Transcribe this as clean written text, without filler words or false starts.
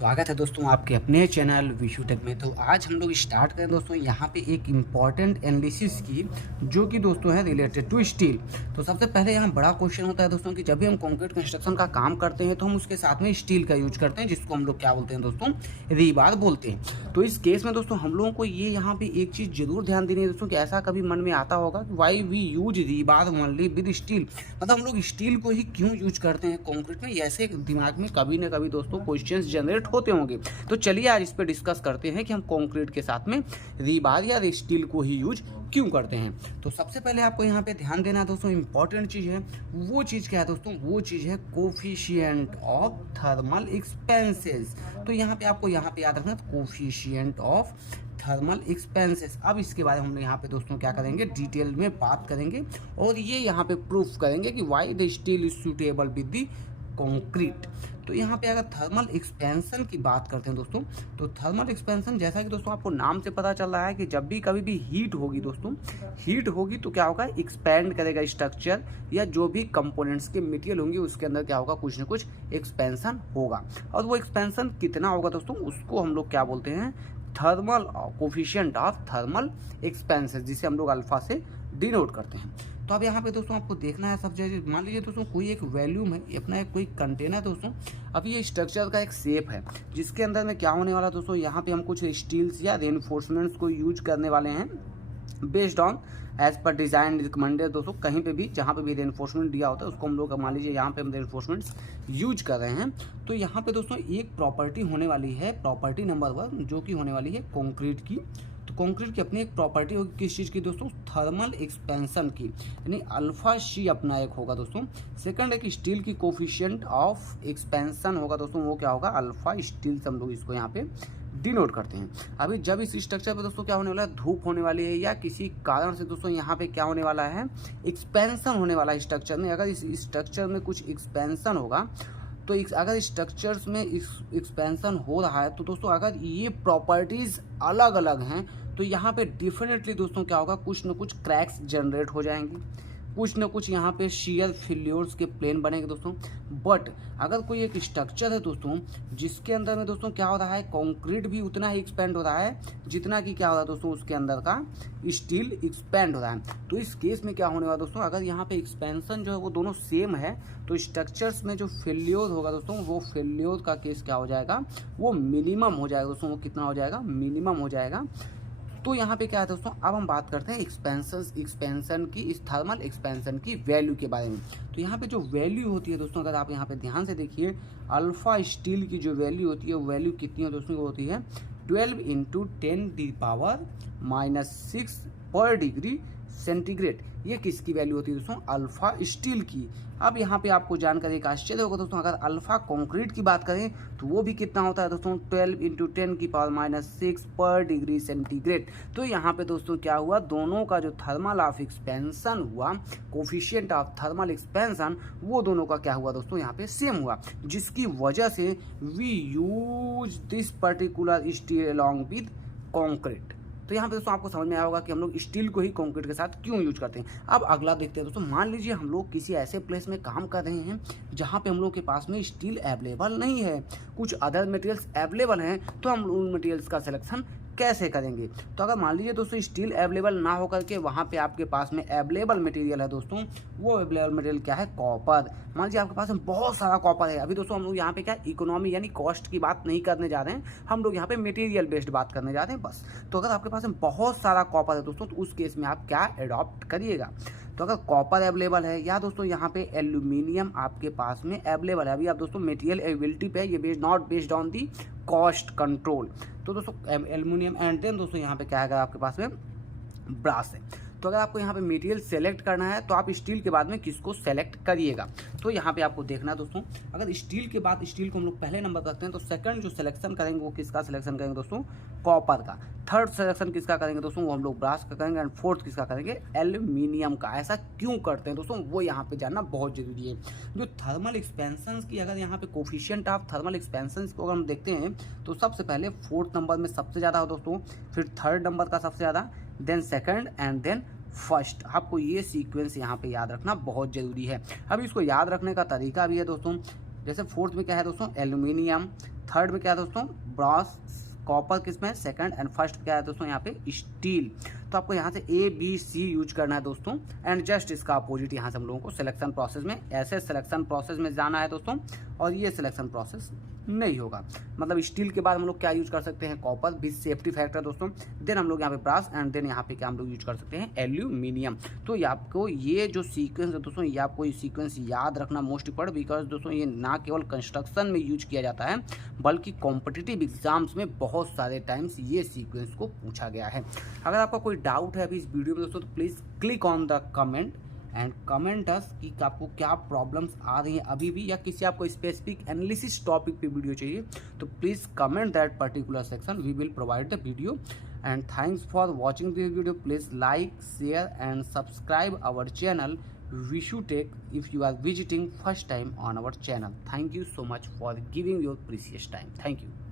स्वागत है दोस्तों आपके अपने चैनल विशु टेक में। तो आज हम लोग स्टार्ट करें दोस्तों यहाँ पे एक इम्पॉर्टेंट एनालिसिस की, जो कि दोस्तों है रिलेटेड टू स्टील। तो सबसे पहले यहाँ बड़ा क्वेश्चन होता है दोस्तों कि जब भी हम कंक्रीट कंस्ट्रक्शन का काम करते हैं तो हम उसके साथ में स्टील का यूज करते हैं, जिसको हम लोग क्या बोलते हैं दोस्तों, रीबार बोलते हैं। तो इस केस में दोस्तों हम लोगों को ये यहाँ पे एक चीज़ जरूर ध्यान देनी है दोस्तों कि ऐसा कभी मन में आता होगा कि why we use rebar only with steel, मतलब हम लोग स्टील को ही क्यों यूज करते हैं कंक्रीट में। ऐसे दिमाग में कभी ना कभी दोस्तों क्वेश्चंस जनरेट होते होंगे। तो चलिए आज इस पे डिस्कस करते हैं कि हम कंक्रीट के साथ में रीबार या स्टील को ही यूज क्यों करते हैं। तो सबसे पहले आपको यहाँ पे ध्यान देना दोस्तों, इंपॉर्टेंट चीज़ है। वो चीज़ क्या है दोस्तों, वो चीज़ है कोफिशिएंट ऑफ थर्मल एक्सपेंसेस। तो यहाँ पे आपको यहाँ पे याद रखना, कोफिशिएंट ऑफ थर्मल एक्सपेंसेस। अब इसके बारे में हम यहाँ पे दोस्तों क्या करेंगे, डिटेल में बात करेंगे और ये यहाँ पे प्रूफ करेंगे कि why the steel is suitable with the concrete. तो यहाँ पे अगर थर्मल एक्सपेंशन की बात करते हैं दोस्तों, तो थर्मल एक्सपेंशन जैसा कि दोस्तों आपको नाम से पता चल रहा है कि जब भी कभी भी हीट होगी दोस्तों, हीट होगी तो क्या होगा, एक्सपेंड करेगा स्ट्रक्चर या जो भी कंपोनेंट्स के मटेरियल होंगे उसके अंदर क्या होगा, कुछ ना कुछ एक्सपेंशन होगा। और वो एक्सपेंशन कितना होगा दोस्तों, उसको हम लोग क्या बोलते हैं, thermal coefficient of thermal expenses, जिसे हम लोग अल्फा से डिनोट करते हैं। तो अब यहाँ पे दोस्तों आपको देखना है सब जगह, मान लीजिए दोस्तों कोई एक वॉल्यूम है, अपना एक कोई कंटेनर है दोस्तों। अब ये स्ट्रक्चर का एक शेप है जिसके अंदर में क्या होने वाला दोस्तों, यहाँ पे हम कुछ स्टील्स या रेनफोर्समेंट्स को यूज करने वाले हैं बेस्ड ऑन एज पर डिजाइन रिकमेंडेड। दोस्तों कहीं पे भी जहाँ पे भी रेनफोर्समेंट दिया होता है उसको हम लोग मान लीजिए यहाँ पे हम रेनफोर्समेंट्स यूज कर रहे हैं। तो यहाँ पे दोस्तों एक प्रॉपर्टी होने वाली है, प्रॉपर्टी नंबर 1, जो कि होने वाली है कंक्रीट की। तो कंक्रीट की अपनी एक प्रॉपर्टी होगी किस चीज़ की दोस्तों, थर्मल एक्सपेंशन की, यानी अल्फा शी अपना एक होगा दोस्तों। सेकंड एक स्टील की कोफिशिएंट ऑफ एक्सपेंशन होगा दोस्तों, वो क्या होगा, अल्फा स्टील से हम लोग इसको यहाँ पे डिनोट करते हैं। अभी जब इस स्ट्रक्चर पे दोस्तों क्या होने वाला है, धूप होने वाली है या किसी कारण से दोस्तों यहाँ पे क्या होने वाला है, एक्सपेंशन होने वाला है स्ट्रक्चर में। अगर इस स्ट्रक्चर में कुछ एक्सपेंशन होगा तो अगर स्ट्रक्चर्स में एक्सपेंशन हो रहा है तो दोस्तों अगर ये प्रॉपर्टीज़ अलग अलग हैं तो यहाँ पे डेफिनेटली दोस्तों क्या होगा, कुछ ना कुछ क्रैक्स जनरेट हो जाएंगे, कुछ ना कुछ यहाँ पे शियर फेल्योर्स के प्लेन बनेंगे दोस्तों। बट अगर कोई एक स्ट्रक्चर है दोस्तों जिसके अंदर में दोस्तों क्या हो रहा है, कंक्रीट भी उतना ही एक्सपेंड हो रहा है जितना कि क्या हो रहा है दोस्तों, उसके अंदर का स्टील एक्सपेंड हो रहा है। तो इस केस में क्या होने वाला दोस्तों, अगर यहाँ पे एक्सपेंशन जो है वो दोनों सेम है तो स्ट्रक्चर्स में जो फेल्योर होगा दोस्तों, वो फेल्योर का केस क्या हो जाएगा, वो मिनिमम हो जाएगा दोस्तों। वो कितना हो जाएगा, मिनिमम हो जाएगा। तो यहाँ पे क्या है दोस्तों, अब हम बात करते हैं एक्सपेंशन की, इस थर्मल एक्सपेंशन की वैल्यू के बारे में। तो यहाँ पे जो वैल्यू होती है दोस्तों, अगर आप यहाँ पे ध्यान से देखिए, अल्फा स्टील की जो वैल्यू होती है वो वैल्यू कितनी हो दोस्तों, वो होती है 12 × 10⁻⁻⁶ पर डिग्री सेंटीग्रेड। ये किसकी वैल्यू होती है दोस्तों, अल्फा स्टील की। अब यहाँ पे आपको जानकर एक आश्चर्य होगा दोस्तों, अगर अल्फा कंक्रीट की बात करें तो वो भी कितना होता है दोस्तों, 12 × 10⁻⁻⁶ पर डिग्री सेंटीग्रेड। तो यहाँ पे दोस्तों क्या हुआ, दोनों का जो थर्मल ऑफ एक्सपेंशन हुआ, कोफिशिएंट ऑफ थर्मल एक्सपेंशन, वो दोनों का क्या हुआ दोस्तों, यहाँ पे सेम हुआ, जिसकी वजह से we use this particular steel along with concrete. तो यहाँ पे दोस्तों आपको समझ में आया होगा कि हम लोग स्टील को ही कंक्रीट के साथ क्यों यूज करते हैं। अब अगला देखते हैं दोस्तों, मान लीजिए हम लोग किसी ऐसे प्लेस में काम कर रहे हैं जहाँ पे हम लोग के पास में स्टील अवेलेबल नहीं है, कुछ अदर मटेरियल्स अवेलेबल हैं, तो हम उन मटेरियल्स का सिलेक्शन कैसे करेंगे। तो अगर मान लीजिए दोस्तों स्टील अवेलेबल ना होकर के वहाँ पे आपके पास में अवेलेबल मटेरियल है दोस्तों, वो अवेलेबल मटेरियल क्या है, कॉपर। मान लीजिए आपके पास में बहुत सारा कॉपर है। अभी दोस्तों हम लोग यहाँ पे क्या इकोनॉमी यानी कॉस्ट की बात नहीं करने जा रहे हैं, हम लोग यहाँ पे मटेरियल बेस्ड बात करने जा रहे हैं बस। तो अगर आपके पास में बहुत सारा कॉपर है दोस्तों, तो उस केस में आप क्या एडॉप्ट करिएगा। तो अगर कॉपर अवेलेबल है या दोस्तों यहाँ पे एल्यूमिनियम आपके पास में अवेलेबल है, अभी आप दोस्तों मटेरियल अवेलेबिलिटी पे, ये not based on the cost control. तो दोस्तों एल्यूमिनियम एंड देन दोस्तों यहाँ पे क्या है, आपके पास में ब्रास है। तो अगर आपको यहाँ पे मटेरियल सेलेक्ट करना है तो आप स्टील के बाद में किसको सेलेक्ट करिएगा। तो यहाँ पे आपको देखना है दोस्तों, अगर स्टील के बाद स्टील को हम लोग पहले नंबर रखते हैं तो सेकंड जो सिलेक्शन करेंगे वो किसका सिलेक्शन करेंगे दोस्तों, कॉपर का। थर्ड सिलेक्शन किसका करेंगे दोस्तों, वो हम लोग ब्रास का करेंगे। एंड फोर्थ किसका करेंगे, एल्यूमिनियम का। ऐसा क्यों करते हैं दोस्तों, वो यहाँ पे जानना बहुत जरूरी है। जो थर्मल एक्सपेंशन की अगर यहाँ पे कोफिशिएंट ऑफ थर्मल एक्सपेंशन को अगर हम देखते हैं तो सबसे पहले फोर्थ नंबर में सबसे ज़्यादा हो दोस्तों, फिर थर्ड नंबर का सबसे ज़्यादा, then second and then first. आपको ये सीक्वेंस यहाँ पे याद रखना बहुत ज़रूरी है। अब इसको याद रखने का तरीका भी है दोस्तों, जैसे फोर्थ में क्या है दोस्तों, एल्यूमिनियम, थर्ड में क्या है दोस्तों, ब्रॉस, कॉपर किस में, सेकंड, एंड फर्स्ट क्या है दोस्तों यहाँ पे, स्टील। तो आपको यहाँ से ए बी सी यूज करना है दोस्तों, एंड जस्ट इसका अपोजिट यहाँ से हम लोगों को सिलेक्शन प्रोसेस में, ऐसे सिलेक्शन प्रोसेस में जाना है दोस्तों, और ये सिलेक्शन प्रोसेस नहीं होगा। मतलब स्टील के बाद हम लोग क्या यूज कर सकते हैं, कॉपर भी सेफ्टी फैक्टर दोस्तों, देन हम लोग यहाँ पे ब्रास, एंड देन यहाँ पे क्या हम लोग यूज कर सकते हैं, एल्यूमिनियम। तो ये आपको ये जो सीक्वेंस है दोस्तों, ये आपको ये सीक्वेंस याद रखना मोस्ट इंपॉर्टेंट, बिकॉज दोस्तों ये ना केवल कंस्ट्रक्शन में यूज किया जाता है बल्कि कॉम्पिटिटिव एग्जाम्स में बहुत सारे टाइम्स ये सीक्वेंस को पूछा गया है। अगर आपका कोई डाउट है अभी इस वीडियो में दोस्तों, तो please click on the comment and comment us कि आपको क्या प्रॉब्लम्स आ रही हैं अभी भी, या किसी आपको स्पेसिफिक एनालिसिस टॉपिक पे वीडियो चाहिए, तो please comment that particular section, we will provide the video. And thanks for watching this video. Please like, share and subscribe our channel Vishutech if you are visiting first time on our channel. Thank you so much for giving your precious time. Thank you.